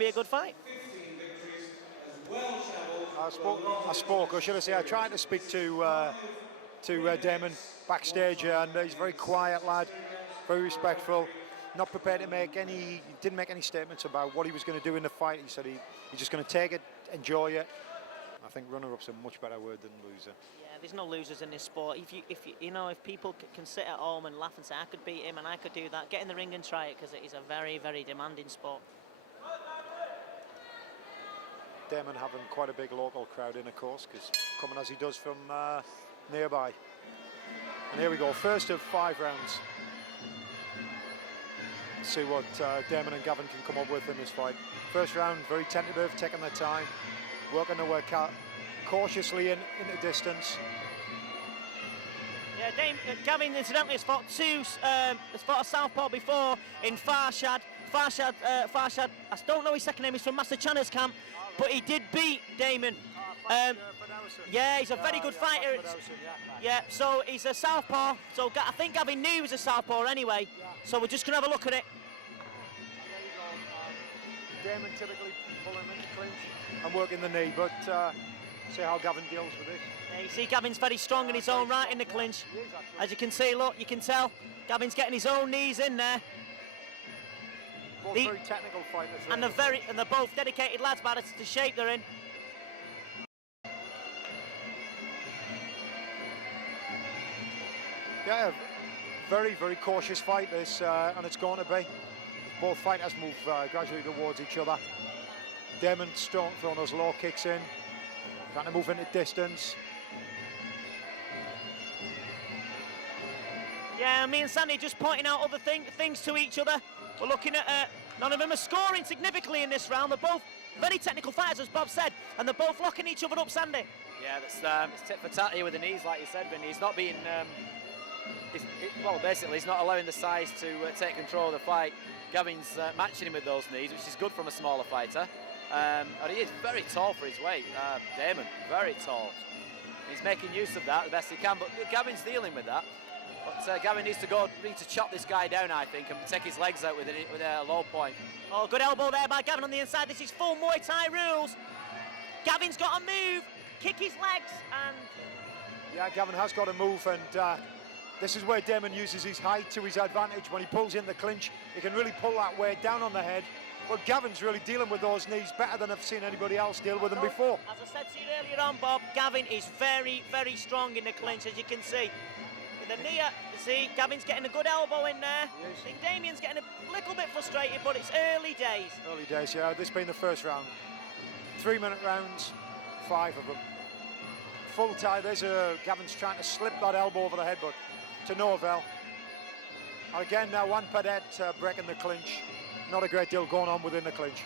be a good fight. I spoke, or should I say, I tried to speak to Damon backstage, and he's a very quiet lad, very respectful, not prepared to make any, didn't make any statements about what he was going to do in the fight. He said he's just going to take it, enjoy it. I think runner-up's a much better word than loser. Yeah, there's no losers in this sport. If people can sit at home and laugh and say I could beat him and I could do that, get in the ring and try it, because it is a very, very demanding sport. Damon having quite a big local crowd in, of course, because coming as he does from nearby. And here we go, first of 5 rounds. Let's see what Damon and Gavin can come up with in this fight. First round, very tentative, taking their time, working their way cautiously into distance. Yeah, Gavin incidentally has fought a southpaw before in Farshad. Farshad, I don't know his second name, he's from Master Channa's camp, but he did beat Damon. Yeah, he's a very good fighter. Yeah, so he's a southpaw, so I think Gavin knew he was a southpaw anyway, so we're just going to have a look at it. Damon typically pulling in the clinch and working the knee, but see how Gavin deals with it. Yeah, you see Gavin's very strong in his own right in the clinch. As you can see, look, you can tell Gavin's getting his own knees in there. Both very technical fighters. And they're both dedicated lads by the shape they're in. Yeah, very, very cautious fight this, and it's going to be. Both fighters move gradually towards each other. Damon throwing those low kicks in, trying to move into distance. Yeah, me and Sandy just pointing out other things to each other. We're looking at none of them are scoring significantly in this round. They're both very technical fighters, as Bob said, and they're both locking each other up, Sandy. Yeah, it's tit for tat here with the knees, like you said, Vinny. He's not being, basically he's not allowing the size to take control of the fight. Gavin's matching him with those knees, which is good from a smaller fighter. And he is very tall for his weight, Damon, very tall. He's making use of that the best he can, but Gavin's dealing with that. But Gavin needs to chop this guy down, I think, and take his legs out with a low point. Oh, good elbow there by Gavin on the inside. This is full Muay Thai rules. Gavin's got to move, kick his legs, and... Yeah, Gavin has got to move, and this is where Damon uses his height to his advantage. When he pulls in the clinch, he can really pull that weight down on the head. But Gavin's really dealing with those knees better than I've seen anybody else deal with them before. As I said to you earlier on, Bob, Gavin is very, very strong in the clinch, as you can see. The knee, see, Gavin's getting a good elbow in there. I think Damien's getting a little bit frustrated, but it's early days. Early days, yeah. This being the first round. 3-minute rounds, 5 of them. Full tie, Gavin's trying to slip that elbow over the head, but to no avail. And again, now Juan Padet breaking the clinch. Not a great deal going on within the clinch.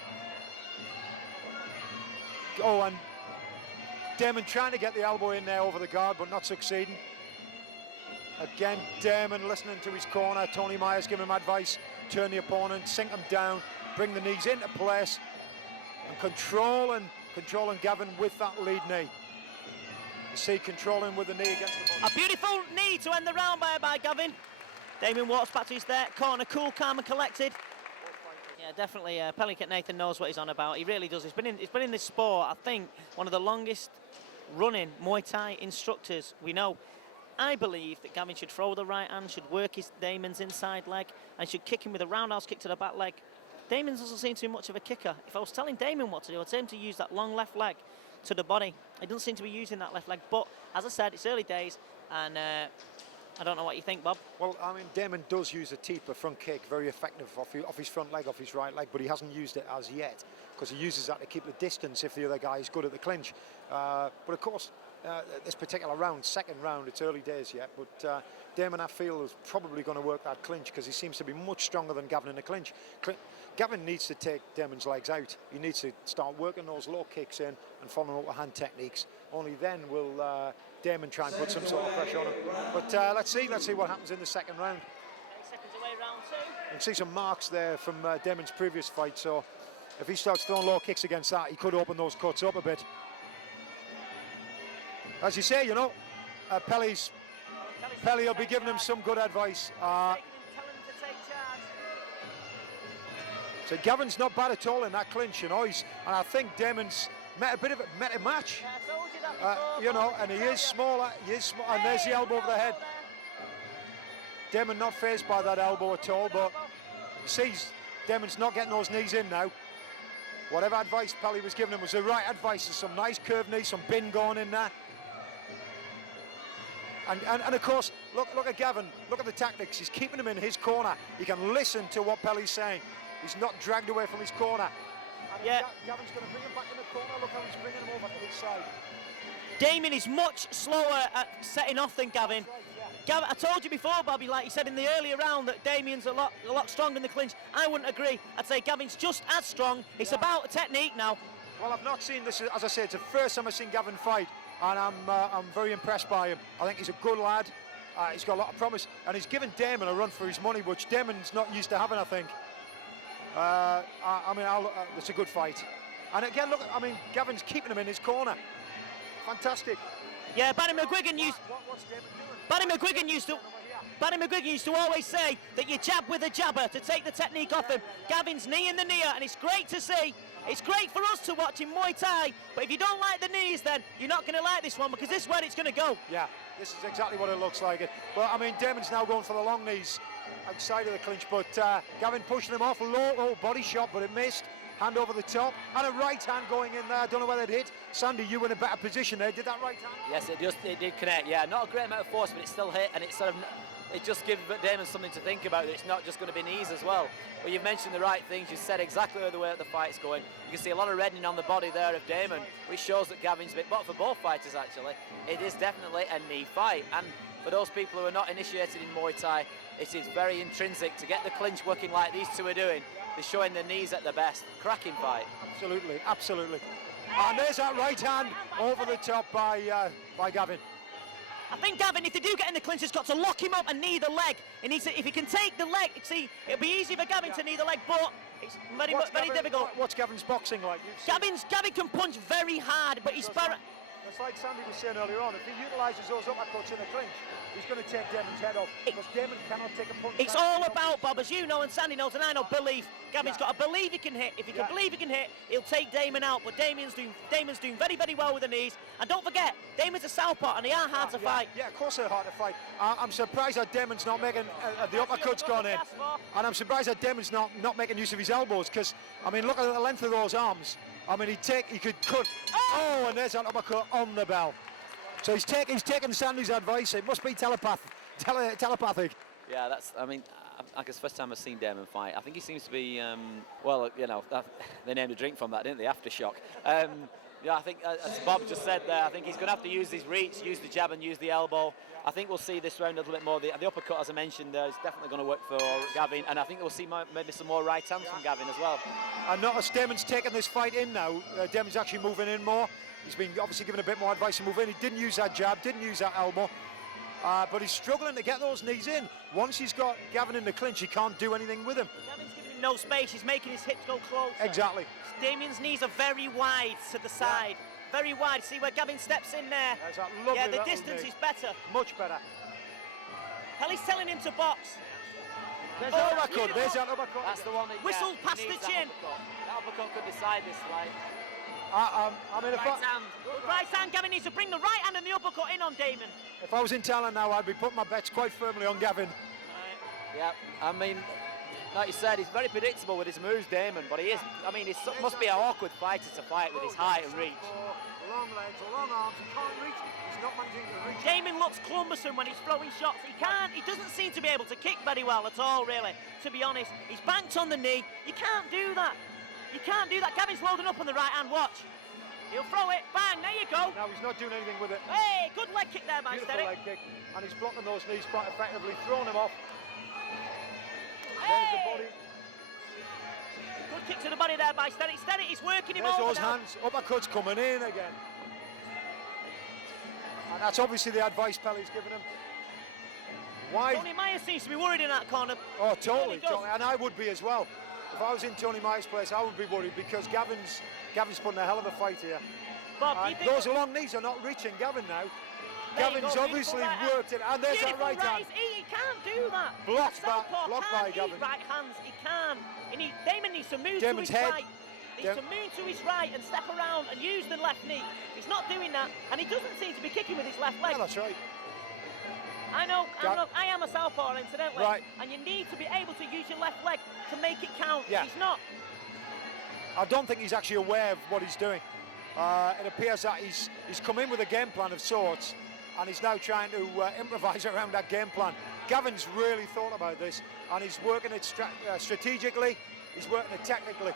Oh, and Damon trying to get the elbow in there over the guard, but not succeeding. Again, Damon listening to his corner. Tony Myers giving him advice. Turn the opponent, sink him down, bring the knees into place, and controlling Gavin with that lead knee. You see, controlling with the knee against the body. A beautiful knee to end the round by Gavin. Damien walks back to his corner, cool, calm and collected. Yeah, definitely, Pelican Nathan knows what he's on about. He really does. He's been in this sport, I think, one of the longest running Muay Thai instructors we know. I believe that Gavin should throw the right hand, should work Damon's inside leg, and should kick him with a roundhouse kick to the back leg. Damon doesn't seem to be much of a kicker. If I was telling Damon what to do, I'd tell him to use that long left leg to the body. He doesn't seem to be using that left leg, but as I said, it's early days, and I don't know what you think, Bob. Well, I mean, Damon does use a teep, a front kick, very effective off his front leg, off his right leg, but he hasn't used it as yet, because he uses that to keep the distance if the other guy is good at the clinch. But of course, this particular round, second round, it's early days yet, but Damon, I feel, is probably going to work that clinch because he seems to be much stronger than Gavin in the clinch. Gavin needs to take Damon's legs out. He needs to start working those low kicks in and following up with hand techniques. Only then will Damon try and put some sort of pressure on him. But let's see what happens in the second round. 8 seconds away, round 2. You can see some marks there from Damon's previous fight, so if he starts throwing low kicks against that, he could open those cuts up a bit. As you say, you know, Pelly will be giving him some good advice. So Gavin's not bad at all in that clinch, you know. And I think Damon's met a match. Yeah, I told you that before, You know, Bob. and he is smaller. And there's the elbow over the head. Damon not phased by that elbow at all, but he sees Damon's not getting those knees in now. Whatever advice Pelly was giving him was the right advice. There's some nice curved knees, some bin going in there. And of course, look at Gavin. Look at the tactics. He's keeping him in his corner. He can listen to what Pelly's saying. He's not dragged away from his corner. And Yeah. Gavin's going to bring him back in the corner. Look how he's bringing him over to his side. Damon is much slower at setting off than Gavin. Gavin, I told you before, Bobby, like you said in the earlier round, that Damien's a lot stronger in the clinch. I wouldn't agree. I'd say Gavin's just as strong. It's about technique now. Well, I've not seen this, as I said, it's the first time I've seen Gavin fight, and I'm very impressed by him. I think he's a good lad. He's got a lot of promise, and he's given Damon a run for his money, which Damon's not used to having, I think. It's a good fight. And again, look, Gavin's keeping him in his corner. Fantastic. Yeah, Barry McGuigan used. What's Damon doing? Barry McGuigan used to always say that you jab with a jabber to take the technique off him. Gavin's knee in the knee, and it's great to see. It's great for us to watch in Muay Thai, but if you don't like the knees, then you're not going to like this one, because this is where it's going to go. Yeah, this is exactly what it looks like. Well, Damon's now going for the long knees outside of the clinch, but Gavin pushing him off, low body shot, but it missed. Hand over the top, and a right hand going in there. I don't know whether it hit. Sandy, you were in a better position there. Did that right hand? Yes, it did connect. Yeah, not a great amount of force, but it still hit, and it just gives Damon something to think about. That it's not just going to be knees as well. But you've mentioned the right things. You said exactly the way that the fight's going. You can see a lot of reddening on the body there of Damon, which shows that Gavin's a bit. But for both fighters, actually, it is definitely a knee fight. And for those people who are not initiated in Muay Thai, it is very intrinsic to get the clinch working like these two are doing. They're showing their knees at their best. Cracking fight. Absolutely. And there's that right hand over the top by Gavin. I think Gavin, if they do get in the clinch, has got to lock him up and knee the leg. If he can take the leg, see, it'll be easy for Gavin to knee the leg, but it's very difficult. What's Gavin's boxing like? Gavin can punch very hard, but he's It's like Sandy was saying earlier on, if he utilises those uppercuts in the clinch, he's going to take Damon's head off, because Damon cannot take a punch. It's all about, Bob, as you know and Sandy knows, and I know, belief. Gavin's got to believe he can hit. If he can believe he can hit, he'll take Damon out. But Damon's doing very, very well with the knees. And don't forget, Damon's a southpaw, and they are hard to fight. Yeah, of course they're hard to fight. I'm surprised that Damon's not making the uppercuts gone in, and I'm surprised that Damon's not making use of his elbows, because look at the length of those arms. He could cut. Oh, and there's that uppercut on the bell. So he's taking Sandy's advice. It must be telepathic. Yeah, I guess first time I've seen Damon fight. I think he seems to be, they named a drink from that, didn't they? Aftershock. I think, as Bob just said there, I think he's going to have to use his reach, use the jab and use the elbow. I think we'll see this round a little bit more. The uppercut, as I mentioned, is definitely going to work for Gavin, and I think we'll see maybe some more right hands from Gavin as well. And not as Damon's taking this fight in now, Damon's actually moving in more. He's been obviously given a bit more advice to move in. He didn't use that jab, didn't use that elbow, but he's struggling to get those knees in. Once he's got Gavin in the clinch, he can't do anything with him. Gavin's giving him no space. He's making his hips go closer. Exactly. Damien's knees are very wide to the side. Very wide. See where Gavin steps in there? There's that lovely the distance is better. Much better. Pelly's telling him to box. There's that uppercut. There's that uppercut. That's the one that whistled past the chin. That uppercut could decide this fight. Right hand, Gavin needs to bring the right hand and the uppercut in on Damon. If I was in Thailand now, I'd be putting my bets quite firmly on Gavin. Yeah, like you said, he's very predictable with his moves, Damon, but he is, he must be an awkward fighter to fight with his height and reach. Long legs, long arms, he can't reach, he's not managing to reach. Damon looks cumbersome when he's throwing shots. He doesn't seem to be able to kick very well at all, really, to be honest. He's banked on the knee. You can't do that. Gavin's loading up on the right hand, watch. He'll throw it, bang, there you go. Now he's not doing anything with it. Hey, good leg kick there by Beautiful Sterritt. leg kick, and he's blocking those knees quite effectively, throwing him off. Hey. There's the body. Good kick to the body there by Sterritt. Sterritt is working him There's over those now. hands, uppercuts coming in again. And that's obviously the advice Pelly's given him. Why? Tony Myers seems to be worried in that corner. Oh, totally. And I would be as well. If I was in Tony Myers' place, I would be worried, because Gavin's putting a hell of a fight here. Bob, those long knees are not reaching Gavin now. Gavin's obviously worked it, and there's that right hand. He He can't do that. Blocked Southpaw by can't Gavin. use right hands. He can't. Damon needs to move Damon's to his head. right. Needs to move to his right and step around and use the left knee. He's not doing that, and he doesn't seem to be kicking with his left leg. Yeah, that's right. I know, I am a southpaw, incidentally, Right. and you need to be able to use your left leg to make it count. Yeah. He's not. I don't think he's actually aware of what he's doing. It appears that he's come in with a game plan of sorts, and he's now trying to improvise around that game plan. Gavin's really thought about this, and he's working it strategically, he's working it technically.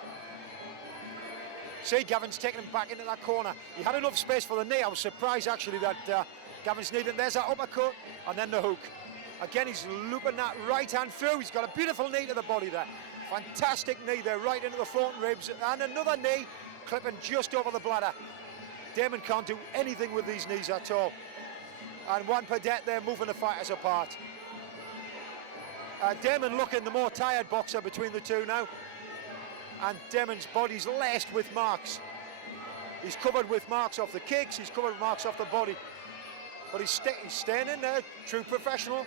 See, Gavin's taking him back into that corner. He had enough space for the knee. I was surprised, actually, that Gavin's knee, there's that uppercut, and then the hook. Again, he's looping that right hand through. He's got a beautiful knee to the body there. Fantastic knee there, right into the floating ribs, and another knee clipping just over the bladder. Damon can't do anything with these knees at all. And Juan Padet there moving the fighters apart. Damon looking the more tired boxer between the two now. And Damon's body's laced with marks. He's covered with marks off the kicks, he's covered with marks off the body. But he's staying in there, true professional.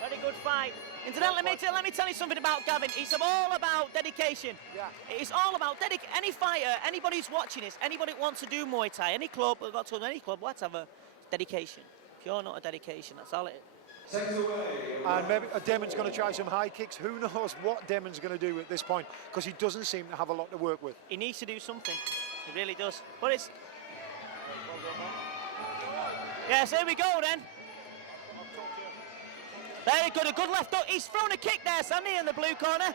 Very good fight. Incidentally, let me tell you something about Gavin. It's all about dedication. Yeah. It's all about dedication. Any fighter, anybody who's watching this, anybody who wants to do Muay Thai, any club, I've got to any club, whatever, dedication. Pure, not a dedication, that's all it is. And maybe Damon's going to try some high kicks. Who knows what Damon's going to do at this point, because he doesn't seem to have a lot to work with. He needs to do something. He really does. But it's... Yes, here we go then. Very good, a good left hook. He's thrown a kick there, Sandy, in the blue corner.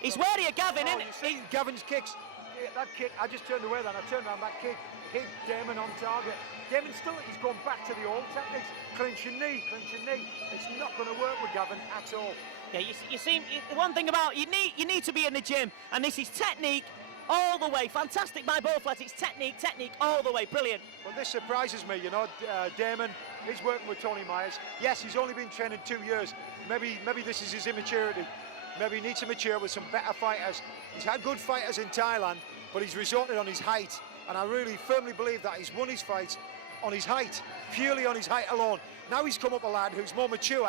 He's wary of Gavin, isn't it? Gavin's kicks. Yeah, that kick, I just turned away then. I turned around, that kick hit Damon on target. Damon still, he's gone back to the old techniques. Clinch your knee, clinch your knee. It's not going to work with Gavin at all. Yeah, you see, the one thing about, you need to be in the gym, and this is technique all the way. Fantastic by both lads. It's technique all the way. Brilliant. Well, this surprises me, you know. Damon is working with Tony Myers. Yes, he's only been training 2 years. Maybe this is his immaturity. Maybe he needs to mature with some better fighters. He's had good fighters in Thailand, but he's resorted on his height. And I really firmly believe that he's won his fights on his height, purely on his height alone. Now he's come up a lad who's more mature.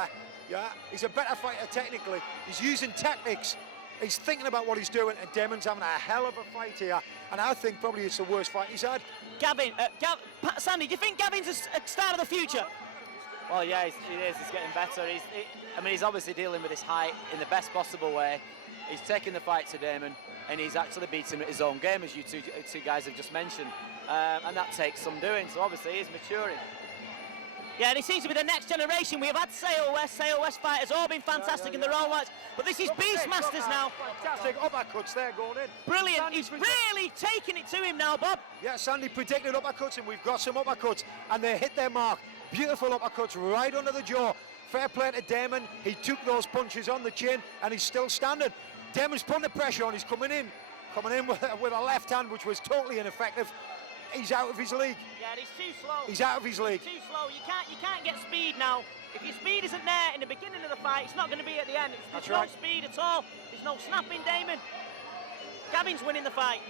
Yeah, he's a better fighter technically. He's using tactics. He's thinking about what he's doing, and Damon's having a hell of a fight here. And I think probably it's the worst fight he's had. Gavin, Sandy, do you think Gavin's a star of the future? Well, yeah, he is. He's getting better. I mean, he's obviously dealing with his height in the best possible way. He's taking the fight to Damon, and he's actually beating him at his own game, as you two guys have just mentioned. And that takes some doing, so obviously he's maturing. Yeah, and he seems to be the next generation. We have had Sale West fighters, all been fantastic in their own rights. But this is Beastmasters now. Fantastic uppercuts there going in. Brilliant. He's really taking it to him now, Bob. Yeah, Sandy predicted uppercuts, and we've got some uppercuts, and they hit their mark. Beautiful uppercuts right under the jaw. Fair play to Damon. He took those punches on the chin, and he's still standing. Damon's putting the pressure on. He's coming in with a left hand, which was totally ineffective. He's out of his league. Yeah, he's too slow. He's out of his league. Too slow. You can't get speed now. If your speed isn't there in the beginning of the fight, it's not going to be at the end. There's no speed at all. There's no snapping, Damon. Gavin's winning the fight.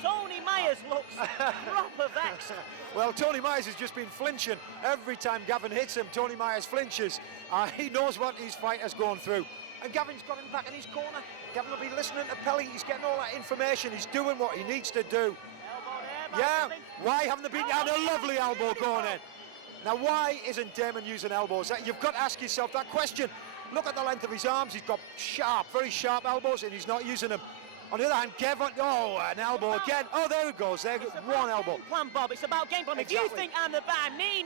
Tony Myers looks proper vexed. Well, Tony Myers has just been flinching. Every time Gavin hits him, Tony Myers flinches. He knows what his fighter's going through. And Gavin's got him back in his corner. Gavin will be listening to Pelly. He's getting all that information. He's doing what he needs to do. Yeah, why haven't they been had a lovely elbow going in? Now, why isn't Damon using elbows? You've got to ask yourself that question. Look at the length of his arms. He's got very sharp elbows, and he's not using them. On the other hand, Gavin, an elbow again. Oh, there it goes. There, one elbow. Game plan, Bob. It's about game plan. Exactly. If you think I'm the bad knee,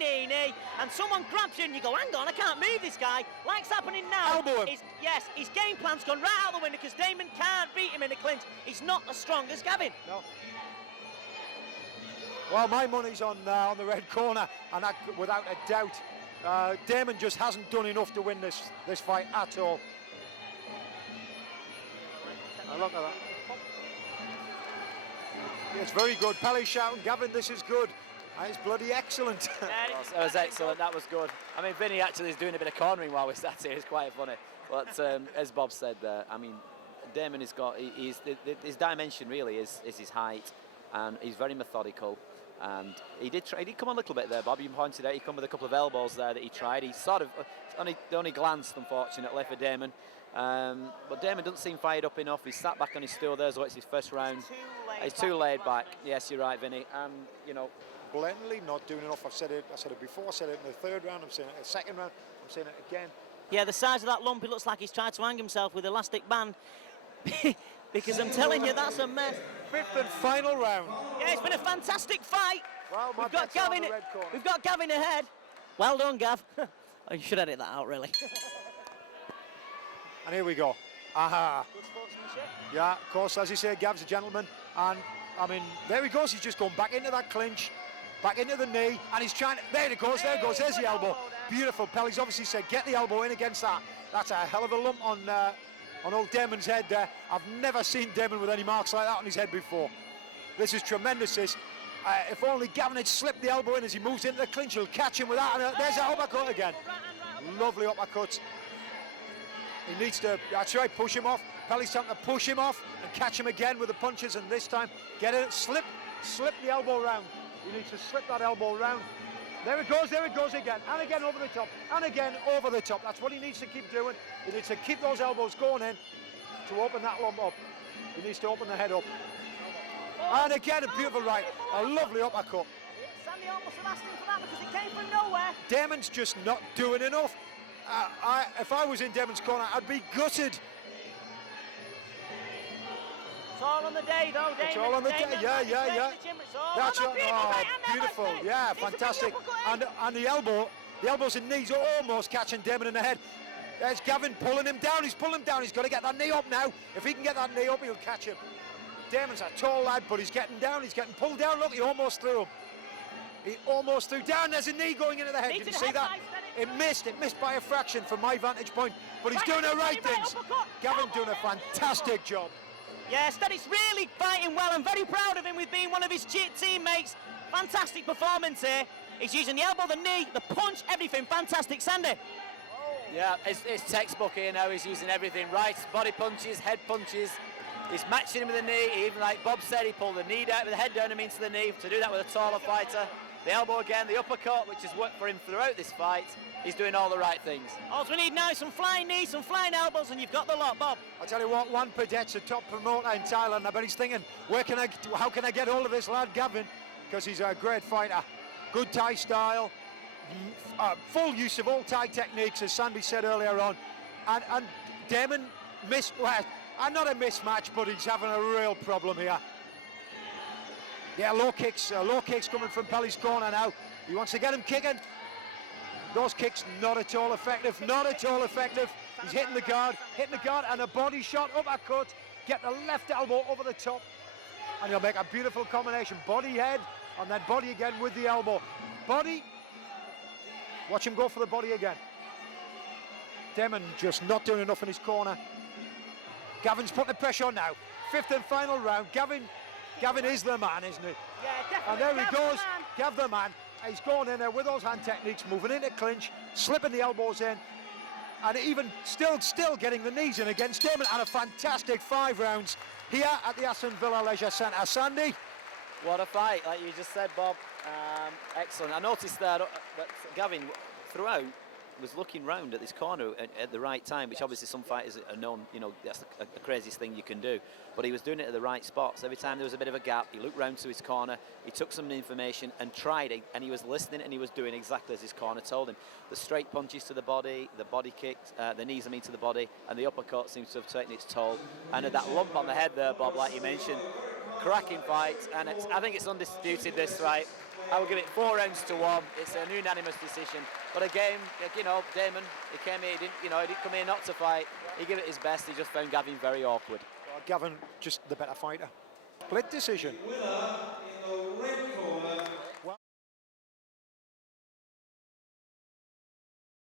and someone grabs you and you go, hang on, I can't move this guy, like's happening now. Elbow him. Yes, his game plan's gone right out the window because Damon can't beat him in the clinch. He's not as strong as Gavin. No. Well, my money's on the red corner, and that, without a doubt, Damon just hasn't done enough to win this fight at all. Now look at that. It's very good. Pelly shouting, Gavin, this is good. It's bloody excellent. That was excellent. That was good. I mean, Vinny actually is doing a bit of cornering while we sat here. It's quite funny. But as Bob said there, I mean, Damon has got his dimension really is his height, and he's very methodical. And he did come on a little bit there, Bob. You pointed out he come with a couple of elbows there that he tried. He sort of only glanced, unfortunately, for Damon. But Damon doesn't seem fired up enough. He's sat back on his stool there as well. It's his first round. He's too laid back. Yes, you're right, Vinny. And, you know, blatantly not doing enough. I said it before, I said it in the third round, I'm saying it in the second round, I'm saying it again. Yeah, the size of that lump, it looks like he's tried to hang himself with elastic band. Because I'm telling you, that's a mess. Fifth and final round. Yeah, it's been a fantastic fight. Well, We've got Gavin ahead. Well done, Gav. You should edit that out, really. And here we go. Aha. Good sportsmanship. Yeah, of course, as you say, Gav's a gentleman. And, I mean, there he goes. He's just going back into that clinch, back into the knee, and he's trying to... There it goes, there it goes. There's the elbow. Beautiful. Pelly's obviously said, get the elbow in against that. That's a hell of a lump on old Damon's head there. I've never seen Damon with any marks like that on his head before. This is tremendous, this. If only Gavin had slipped the elbow in as he moves into the clinch, he'll catch him with that. And there's that uppercut again. Lovely uppercut. He needs to, that's right, push him off. Pelly's trying to push him off and catch him again with the punches, and this time get it, slip the elbow round. He needs to slip that elbow round. There it goes again, and again over the top, and again over the top. That's what he needs to keep doing. He needs to keep those elbows going in to open that lump up. He needs to open the head up. And again, a beautiful right, a lovely uppercut. Sandy almost asked him for that because it came from nowhere. Damon's just not doing enough. If I was in Damon's corner, I'd be gutted. It's all on the day, though, Damon. It's all on the day, yeah. That's right. Beautiful, yeah, fantastic. And the elbows and knees are almost catching Damon in the head. There's Gavin pulling him down. He's pulling him down. He's got to get that knee up now. If he can get that knee up, he'll catch him. Damon's a tall lad, but he's getting down. He's getting pulled down. Look, he almost threw him. He almost threw down. There's a knee going into the head. Did you see that? It missed by a fraction from my vantage point, but he's doing the right things. Gavin doing a fantastic job. Yeah, Sterritt's really fighting well. I'm very proud of him with being one of his teammates. Fantastic performance here. He's using the elbow, the knee, the punch, everything. Fantastic, Sandy. Yeah, it's textbook here now. He's using everything right. Body punches, head punches. He's matching him with the knee. Even like Bob said, he pulled the knee down with the head down him into the knee to do that with a taller fighter. The elbow again, the uppercut, which has worked for him throughout this fight. He's doing all the right things. All we need now is some flying knees, some flying elbows, and you've got the lot, Bob. I'll tell you what, Juan Padet's a top promoter in Thailand. I bet he's thinking, how can I get hold of this lad, Gavin? Because he's a great fighter. Good Thai style, full use of all Thai techniques, as Sandy said earlier on. And Damon missed, well, not a mismatch, but he's having a real problem here. Yeah, low kicks coming from Pelly's corner now. He wants to get him kicking. Those kicks not at all effective, He's hitting the guard, and a body shot, uppercut, get the left elbow over the top, and he'll make a beautiful combination. Body, head, and then body again with the elbow. Body, watch him go for the body again. Damon just not doing enough in his corner. Gavin's putting the pressure on now. Fifth and final round. Gavin is the man, isn't he? Yeah, definitely. And there he goes, Gav the man. He's going in there with those hand techniques, moving into clinch, slipping the elbows in, and even still getting the knees in against Damon, and a fantastic 5 rounds here at the Aston Villa Leisure Centre. Sandy? What a fight, like you just said, Bob. Excellent. I noticed that Gavin, throughout, was looking round at this corner at the right time, which obviously some fighters are known, you know, that's the craziest thing you can do. But he was doing it at the right spots. Every time there was a bit of a gap, he looked round to his corner, he took some information and tried it, and he was listening and he was doing exactly as his corner told him. The straight punches to the body kicks, the knees, to the body, and the uppercut seems to have taken its toll. And that lump on the head there, Bob, like you mentioned, cracking fight, and I think it's undisputed, this fight. I will give it 4 rounds to 1. It's an unanimous decision. But again, you know, Damon, he came here, he didn't come here not to fight. He gave it his best. He just found Gavin very awkward. Gavin, just the better fighter. Split decision. Winner in the red corner.